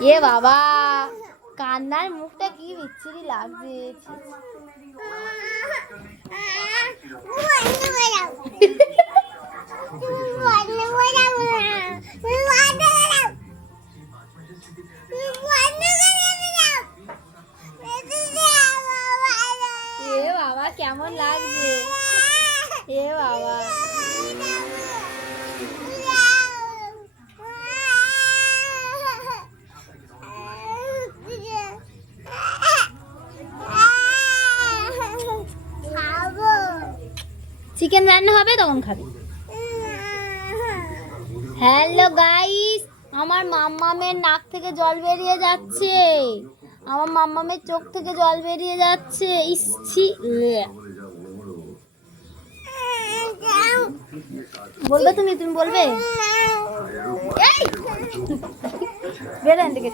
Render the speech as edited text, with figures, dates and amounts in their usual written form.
এ বাবা, কান্নার মুখটা কি বিচ্ছিরি লাগছে। এ বাবা কেমন লাগছে, এ বাবা। চিকেন রান্না হবে তখন খাবি। হ্যালো গাইস, আমার মাম্মামের নাক থেকে জল বেরিয়ে যাচ্ছে, আমার মাম্মামের চোখ থেকে জল বেরিয়ে যাচ্ছে। ইসছি, বলবে তুমি বলবে? বেরেন থেকে